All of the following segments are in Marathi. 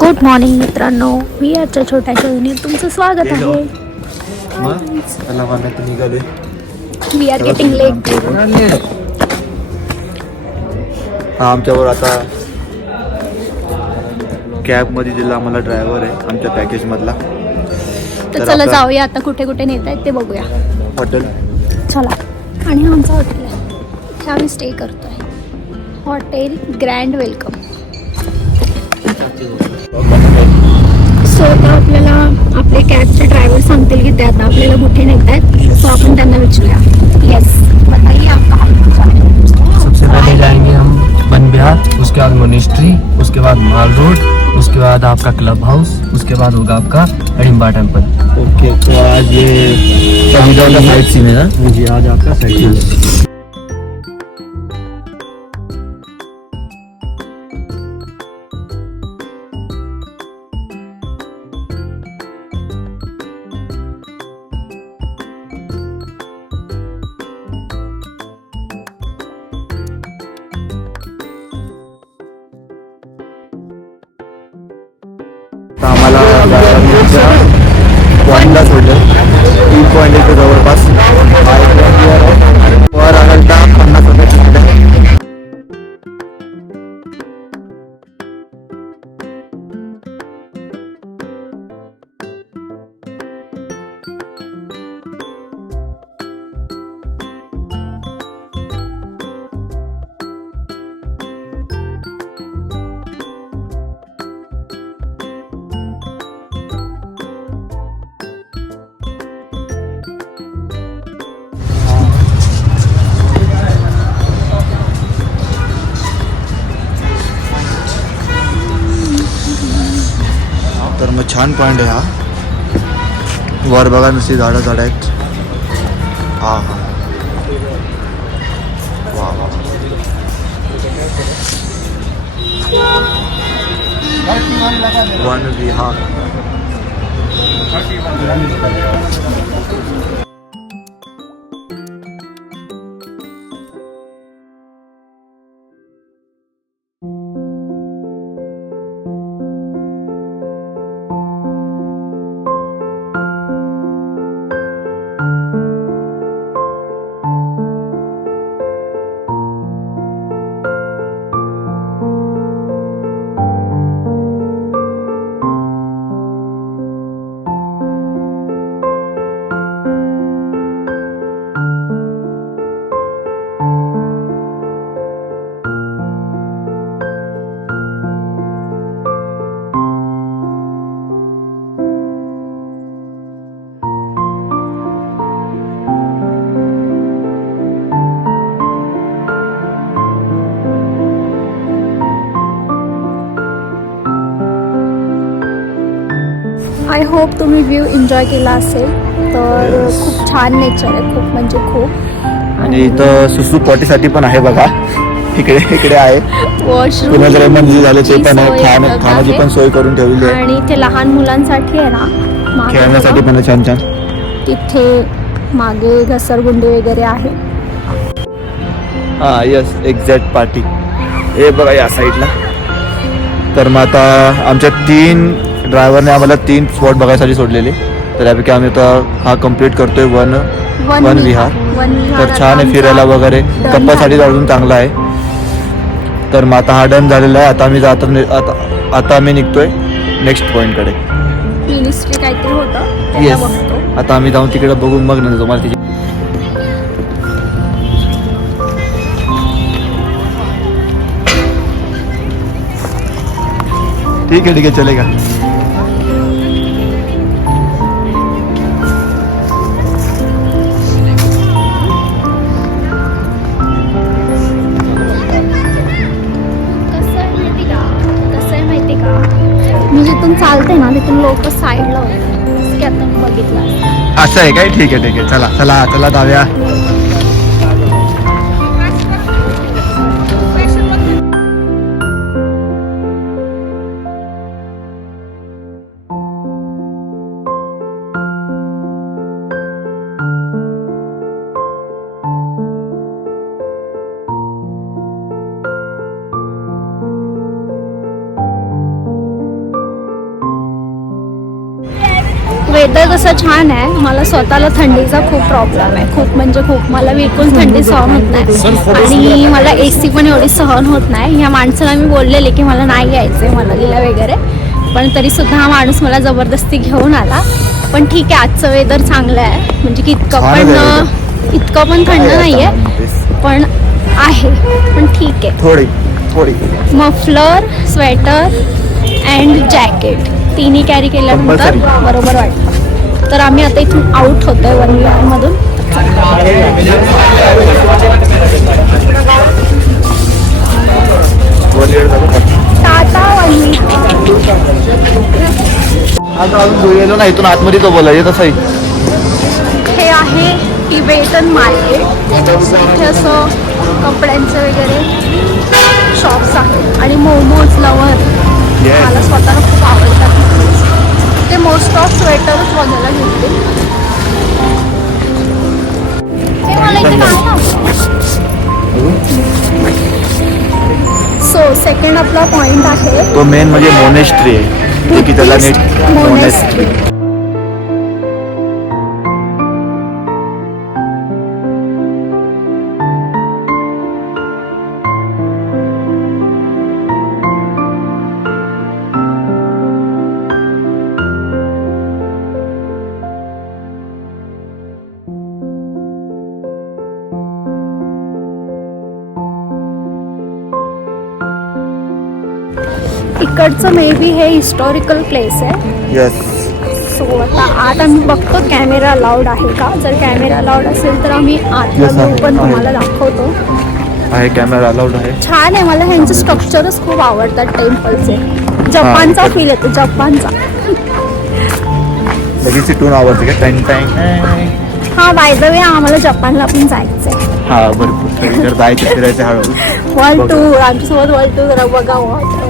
गुड मॉर्निंग मित्रांनो, मी आजच्या छोट्याशा विनीत तुमचं स्वागत आहे. We are getting late. आमच्यावर आता कॅबमध्ये दिला आम्हाला ड्रायव्हर आहे आमच्या पॅकेजमधला. तर चला जाऊया आता, कुठे कुठे नेत आहेत ते बघूया. हॉटेल चला. आणि आमचा हॉटेल आहे, इथे आम्ही स्टे करतोय. Hotel grand welcome. सो आता आपल्याला आपले कॅबचे ड्रायव्हर सांगतील की ते आता आपल्याला कुठे नेत आहेत. सो आपण त्यांना विचारूया. येस, बताइए आप कहाँ जाएंगे? सबसे पहले जाएंगे हम वन विहार, उसके बाद मोनेस्ट्री, उसके बाद माल रोड, उसके बाद आपका क्लब हाउस, उसके बाद होगा आपका हडिम्बा टेम्पल. ओके. तो आज ये साइट सीन है ना जी, आज आपका साइट सीन. आम्हाला पॉईंटला सोडलं. 3 पॉईंट आहे जवळपास. वर आणायला 50 रुपये तिकीट आहे. तर मग छान पॉईंट आहे हा. वर बघा नुसती झाडं आहेत. हा हा वा वा. One Vihar. आय होप तुम्ही व्ह्यू एन्जॉय केला असेल. तर खूप छान नेचर आहे, खूप म्हणजे खूप. आणि इथं सुसू पॉटीसाठी पण आहे बघा. इकडे आहे. वॉशरूम पुनर्निर्माण झाले ते पण आहे. खाण्याची पण सोय करून ठेवलेली आहे. आणि इथे लहान मुलांसाठी आहे ना, खेळण्यासाठी पण आहे छान छान. तिथे मागे घसरगुंडी वगैरे आहे. हा यस, एक्झॅक्ट पार्टी हे बघा या साईडला. तर मग आता आमच्या 3 ड्रायव्हरने आम्हाला 3 स्पॉट बघायसाठी सोडलेले. तर यापैकी आम्ही आता हा कम्प्लीट करतोय वन विहार. तर छान आहे फिरायला वगैरे, कप्पासाठी अजून चांगला आहे. तर मग आता हा डन झालेला आहे. आता आम्ही निघतोय नेक्स्ट पॉईंटकडे. मिनिस्ट्री काहीतरी होतं. येस, आता आम्ही जाऊन तिकडे बघून मग नंतर तुम्हाला तिची. ठीक आहे चलेगा. मी जिथून चालते ना तिथून लोक साईडला होते की आता मी बघितलं. असं आहे काय? ठीक आहे चला चला चला जाऊया. वेदर कसं छान आहे. मला स्वतःला थंडीचा खूप प्रॉब्लेम आहे, खूप म्हणजे खूप. मला बिलकुल थंडी सहन होत नाही आणि मला AC पण एवढी सहन होत नाही. ह्या माणसाला मी बोललेले की मला नाही यायचं आहे मनालीला वगैरे, पण तरीसुद्धा हा माणूस मला जबरदस्ती घेऊन आला. पण ठीक आहे, आजचं वेदर चांगलं आहे, म्हणजे की इतकं पण थंड नाही आहे, पण आहे, पण ठीक आहे. थोडी मफलर, स्वेटर अँड जॅकेट तिन्ही कॅरी केल्यानंतर बरोबर वाटतं. तर आम्ही आता इथून आउट होतोय वन विहारमधून. टाटा वन विहार. आता अजून बोललेलो ना, इथून आतमध्ये तो बोलायचं तसंही. हे आहे टिबेटन मार्केट. इथे असं कपड्यांचे वगैरे शॉप्स आहेत आणि मोमोज लवर मला स्वतःला खूप आवडतात. ते मोस्ट ऑफ स्वेटरच बघायला घेतले. ते मला इथे काय आवडतं. सो सेकंड आपला पॉइंट आहे तो मेन म्हणजे मोनेस्ट्री आहे, जो की त्याला नीट मोनेस्ट्री. इकडचं मे बी हे हिस्टॉरिकल प्लेस आहे. यस. सो आता आत आम्ही बघतो कॅमेरा अलाउड आहे का. जर कॅमेरा अलाउड असेल तर आम्ही आतला Yes, व्ह्यू पण आहे. तुम्हाला दाखवतो. आहे, कॅमेरा अलाउड आहे. छान आहे. मला ह्यांचे स्ट्रक्चरच खूप आवडतात टेम्पलचे. जपानचा फील येतो, जपानचा. लगेच इथून आवडते का टाइम टाइम. हा, बाय द वे आम्हाला जपानला पण जायचंय. हा भरपूर जर जायचं फिरायचं हळूहळू. वर्ल्ड टूर आमच्यासोबत वर्ल्ड टूर जरा बघावं.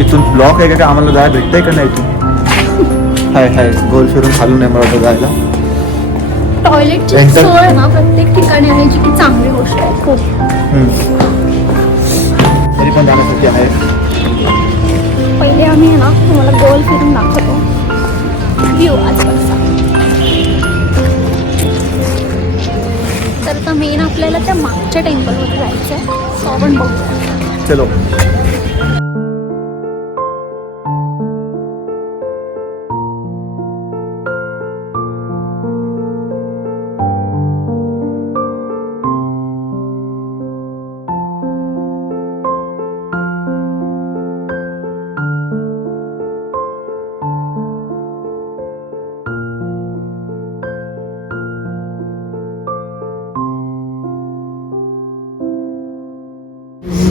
इथून ब्लॉक आहे का आम्हाला जायला भेटतंय का नाही इथून. हाय गोल फिरून खालून आहे मला जायला. टॉयलेटची Enter. सोय ना प्रत्येक ठिकाणी आहे, जी की चांगली गोष्ट आहे खूप. तरी पण जाण्यासाठी आहे. पहिले आम्ही आहे ना तुम्हाला गोल फिरून दाखवतो व्ह्यू आजपासचा. तर आता मेन आपल्याला त्या मागच्या टेम्पलमध्ये जायचं आहे. सो आपण बघूया. चलो.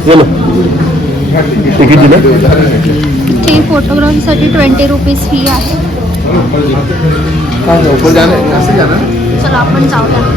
चलो. तिकीट दिलं. ती फोटोग्राफीसाठी 20 रुपीज फी आहे. चला आपण जाऊया.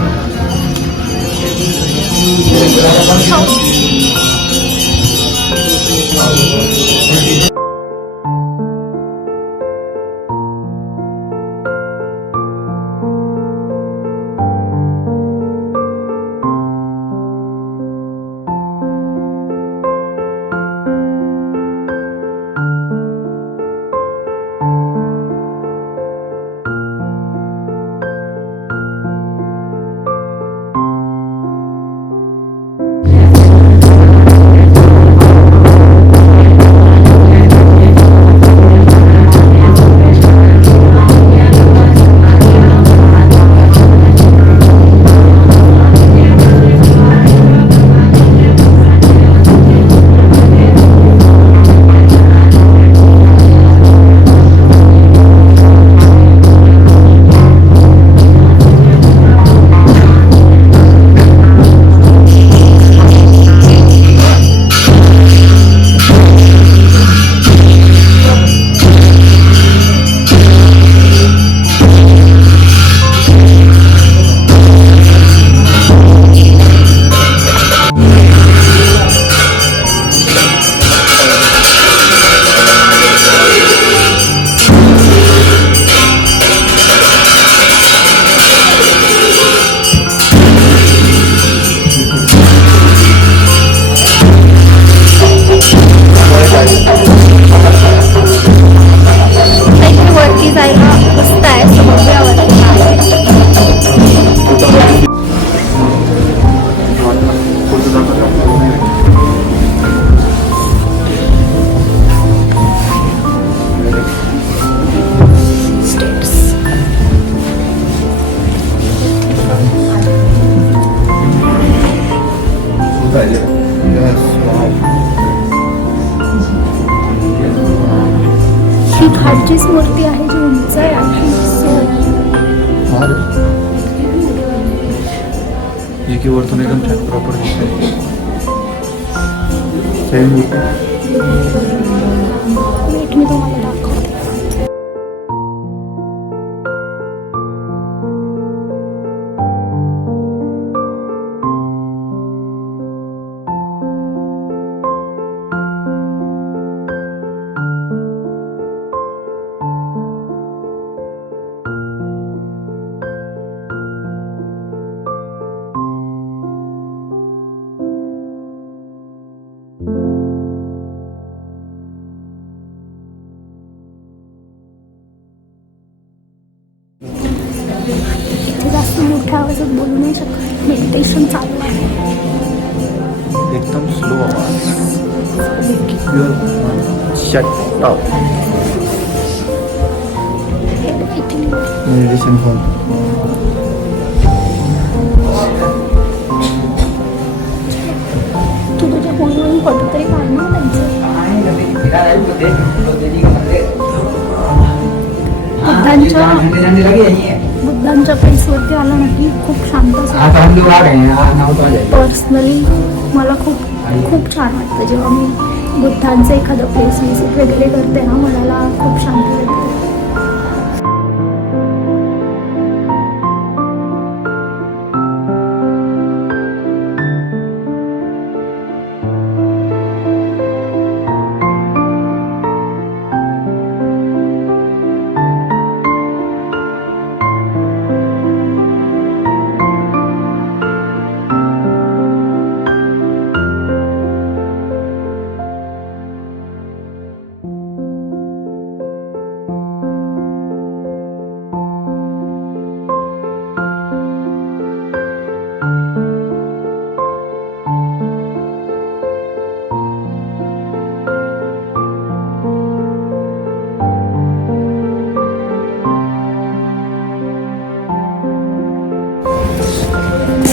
ही घाटचीच मूर्ती आहे जी उंच आहे आणि की वरतून एकदम छान प्रॉपर दिसते. सेम वेट मी तुम्हाला दाखवते. इथे जास्त मोठ्या आवाजात बोलू नाही शकत. मेडिटेशन चालू आहे. एकदम स्लो आवाज. Shut up. Meditation hall. तू तुझ्या फोनवरून फोटो तरी काढ ना त्यांचे. बुद्धांच्या प्लेसवरती आला ना की खूप शांत पर्सनली मला खूप छान वाटतं जेव्हा मी बुद्धांचं एखादं प्लेस विजिट वगैरे करते ना. मनाला खूप शांती वाटते.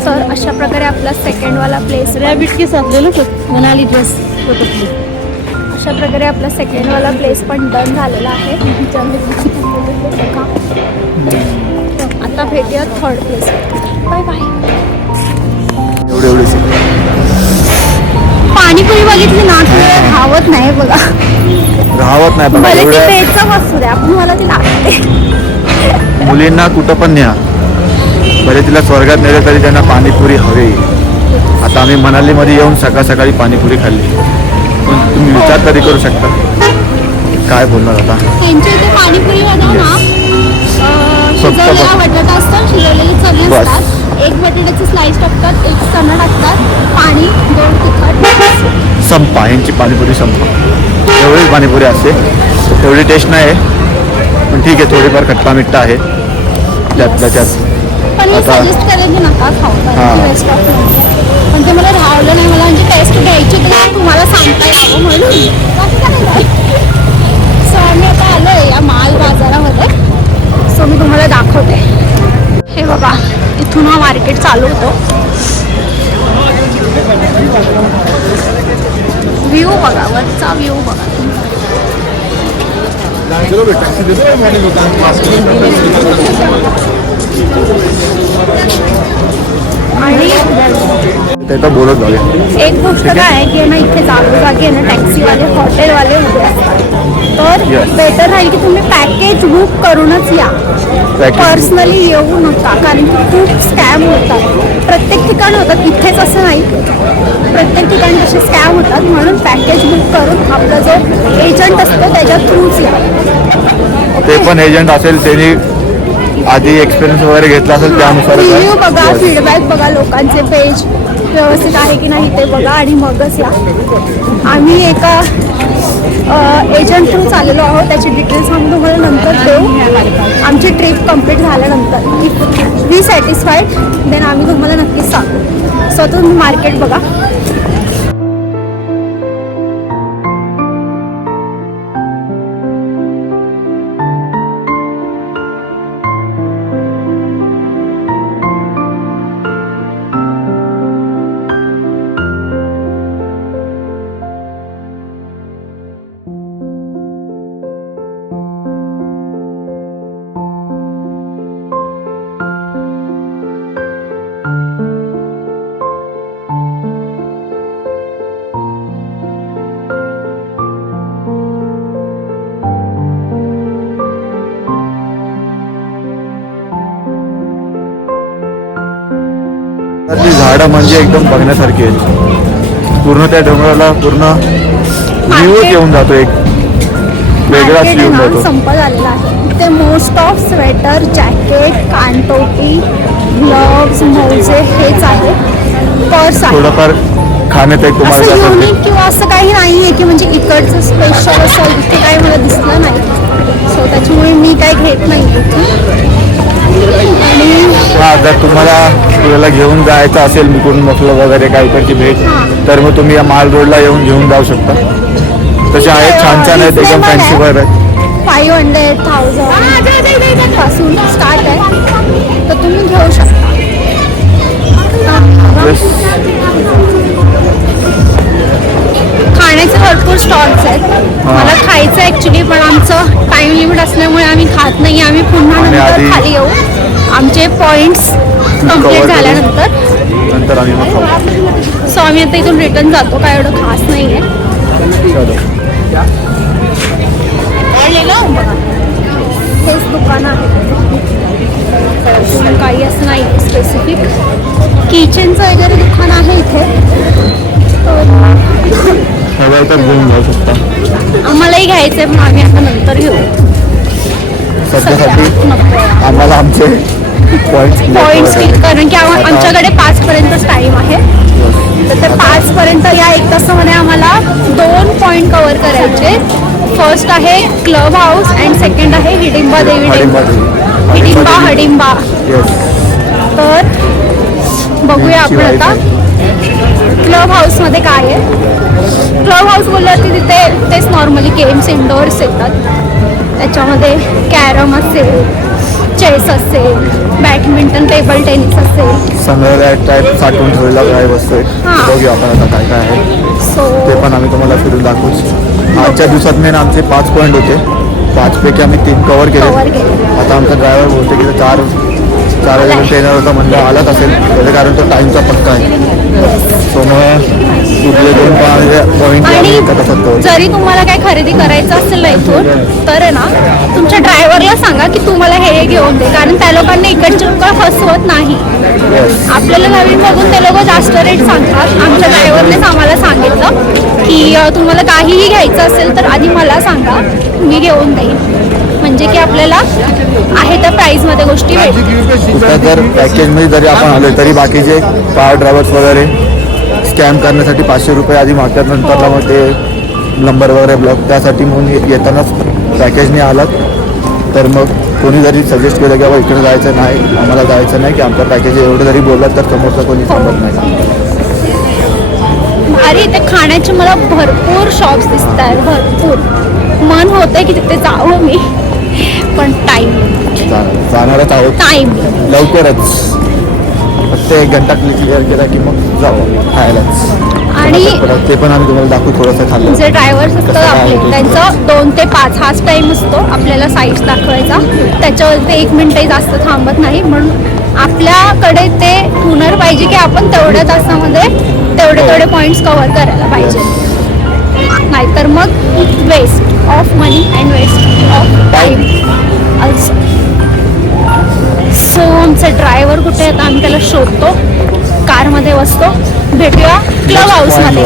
तर अशा प्रकारे आपला सेकंडवाला प्लेस रैबिट के साथ ले लो तो मनाली ड्रेस फोटो प्लीज. अशा प्रकारे आपला सेकंडवाला प्लेस पण डन झालेला आहे. आता भेटूया थर्ड प्लेस. Bye bye. एवढे पाणीपुरी बघितली ना तर राहत नाही बघा. राहत नाही बघा. भले ती एवढ्या पेटचा वस्तू द्या पण मला ती लागते. मुलींना कुठं पण न्या. भले तिला स्वर्गात नेले तरी त्यांना पाणीपुरी हवी. आता आम्ही मनालीमध्ये येऊन सकाळ सकाळी पाणीपुरी खाल्ली. पण तुम्ही विचार तरी करू शकता काय बोलणार आता. त्यांच्या इथे पाणीपुरी बघा ना शिजवलेला बटाटा असतो. शिजवलेले चणे बस. असतात. एक बटाट्याची स्लाइस टाकतात. एक चणा टाकतात. पाणी 2 तिखट. संपा यांची पाणीपुरी संपा. एवढीच पाणीपुरी असते. तेवढी टेस्ट नाही आहे पण ठीक आहे. थोडीफार खट्टा मिठ्ठा आहे त्यातल्या त्यात. पण मी आता- सजेस्ट करेन की नका खाऊ हां. वेस्ट ऑफ पण ते मला राहवलं नाही. मला म्हणजे टेस्ट घ्यायची तर तुम्हाला सांगता यावं म्हणून. सो आम्ही आता आलोय या माल बाजारामध्ये. सो मी तुम्हाला दाखवते. हे बघा इथून हा मार्केट चालू होतो. व्ह्यू बघा वरचा व्ह्यू बघा. आणि ते तर बोलत जाऊया. एक गोष्ट काय आहे की ना इथे जागोजागी आहे ना टॅक्सीवाले हॉटेलवाले उभे असतात. तर Yes. बेटर राहील की तुम्ही पॅकेज बुक करूनच या. Package पर्सनली येऊ नका कारण की खूप स्कॅम होतात. प्रत्येक ठिकाणी होतात. इथेच असं नाही प्रत्येक ठिकाणी तसे स्कॅम होतात. म्हणून पॅकेज बुक करून आपला जो एजंट असतो त्याच्या थ्रूच या. ते पण एजंट असेल त्यांनी आधी एक्सपिरियन्स वगैरे घेतला असेल त्यानुसार रिव्ह्यू बघा. फीडबॅक बघा. लोकांचे पेज व्यवस्थित आहे की नाही ते बघा आणि मगच या. आम्ही एका एजंट थ्रू चाललेलो आहोत. त्याची डिटेल्स आम्ही तुम्हाला नंतर देऊ. आमची ट्रिप कंप्लीट झाल्यानंतर इफ वी सॅटिस्फाईड देन आम्ही तुम्हाला नक्कीच सांगू. सो तुम्ही मार्केट बघा. झाडं म्हणजे एकदम बघण्यासारखी आहेत. पूर्ण त्या डोंगराला पूर्ण व्ह्यूच येऊन जातो, एक वेगळाच मार्केट आहे व्ह्यू ना जातो. संपत आलेला आहे. ते मोस्ट ऑफ स्वेटर, जॅकेट, कानटोपी, ग्लव्स, मोजे हेच आहे. पर्स आहे. थोडंफार खाण्यात एक तुम्हाला असं जातं. युनिक किंवा असं काही नाही आहे की म्हणजे इकडचं स्पेशल असं इथे काही मला दिसलं नाही. सो त्याच्यामुळे मी काही घेत नाही आणि हा, जर तुम्हाला घेऊन जायचं असेल मुकुंद मफलर वगैरे काही इकडची भेट, तर मग तुम्ही या माल रोडला येऊन घेऊन जाऊ शकता. तसे आहेत, छान छान आहेत, एकदम फॅन्सी वर आहेत. 500,000 पासून स्टार्ट आहे, तर तुम्ही घेऊ शकता. Yes. खाण्याचे भरपूर स्टॉल्स आहेत. मला खायचं ॲक्च्युली, पण आमचं टाइम लिमिट असल्यामुळे आम्ही खात नाही. आम्ही पुन्हा आणि नंतर आधी- खाली येऊ आमचे पॉइंट्स कम्प्लीट करू. झाल्यानंतर. नंतर आम्ही मग खाऊ. सो आम्ही आता इथून रिटर्न जातो, काय एवढं खास नाही आहे. चलो. हेच दुकान आहे, काही असं नाही स्पेसिफिक. किचनचं वगैरे दुकान आहे इथे, हवं तर घेऊन जाऊ शकता. आम्हालाही घ्यायचं आहे पण आम्ही आता नंतर घेऊ. सध्यासाठी नको. आम्हाला आमचे पॉईंट्स कारण की आमच्याकडे 5 पर्यंतच टाइम आहे. तर ते 5 पर्यंत या 1 तासामध्ये आम्हाला 2 पॉईंट कव्हर करायचे. फर्स्ट आहे क्लब हाऊस अँड सेकंड आहे हिडिंबा देवी टेम्पल. हिडिंबा. तर बघूया आपण आता क्लब हाऊसमध्ये काय आहे. क्लब हाऊस बोललं की तिथे तेच नॉर्मली गेम्स इंडोर्स येतात. त्याच्यामध्ये कॅरम असेल, चेस असेल, बॅडमिंटन, टेबल टेनिस असेल. संग्रहालय टाईप साठवून ठेवलेला काय वस्तू आहे. हां. बघूया आपण आता काय काय आहे, सो ते पण आम्ही तुम्हाला फिरून दाखवूच. आजच्या दिवसात मेन आमचे 5 पॉईंट होते. 5 पैकी आम्ही 3 कव्हर केले. आता आमचा ड्रायव्हर बोलतो की 4 वाजेपर्यंत येणार होता, म्हणलं आलाच असेल त्याचं, कारण तो टाईमचा पक्का आहे. सो मग कुठले 2 पॉईंट आणि तसंच कव्हर. जरी तुम्हाला काय खरेदी करायचं असेल ना इथून, तर आहे ना तुमच्या ड्रायव्हरला सांगा की तुम्हाला हे घेऊन दे, कारण त्या लोकांना इकडचे लोक फसवत नाही. आपल्याला नवीन बघून ते लोक जास्त रेट सांगतात. आमच्या ड्रायव्हरनेच आम्हाला सांगितलं की तुम्हाला काहीही घ्यायचं असेल तर आधी मला सांगा, मी घेऊन देईन, म्हणजे की आपल्याला आहे त्या प्राईजमध्ये गोष्टी भेटतील. कुठं जर पॅकेजमध्ये जरी आपण आलो तरी बाकीचे कार ड्रायव्हर्स वगैरे स्कॅम करण्यासाठी 500 रुपये आधी मागतात. नंतरला मग ते नंबर वगैरे ब्लॉक, त्यासाठी म्हणून येतानाच पॅकेजने आलात तर मग कोणी जरी सजेस्ट केलं की बाबा इकडे जायचं नाही, आम्हाला जायचं नाही, की आमचं पॅकेज एवढं जरी बोललात तर समोरचं कोणी सांगत नाही. अरे इथे खाण्याचे मला भरपूर शॉप्स दिसत आहेत, भरपूर. मन होतंय की तिथे जावं मी, पण टाईम जाणारच आहोत टाईम लवकरच. फक्त 1 घंटा क्लिअर केला की मग जाऊ खायलाच. आणि ते पण आम्ही तुम्हाला दाखवू थोडंसं खाल्लं. जे ड्रायव्हर्स असतात आपले त्यांचं 2 ते 5 हाच टाईम असतो आपल्याला साईट्स दाखवायचा. त्याच्यावर ते 1 मिनिटही जास्त थांबत नाही. म्हणून आपल्याकडे ते हुनर पाहिजे की आपण तेवढ्या तासामध्ये तेवढे पॉईंट्स कव्हर करायला पाहिजे. नाहीतर मग waste of money and waste of time also. So आमचा ड्रायव्हर कुठे आहेत आम्ही त्याला शोधतो, कारमध्ये बसतो. भेटूया क्लब हाऊसमध्ये.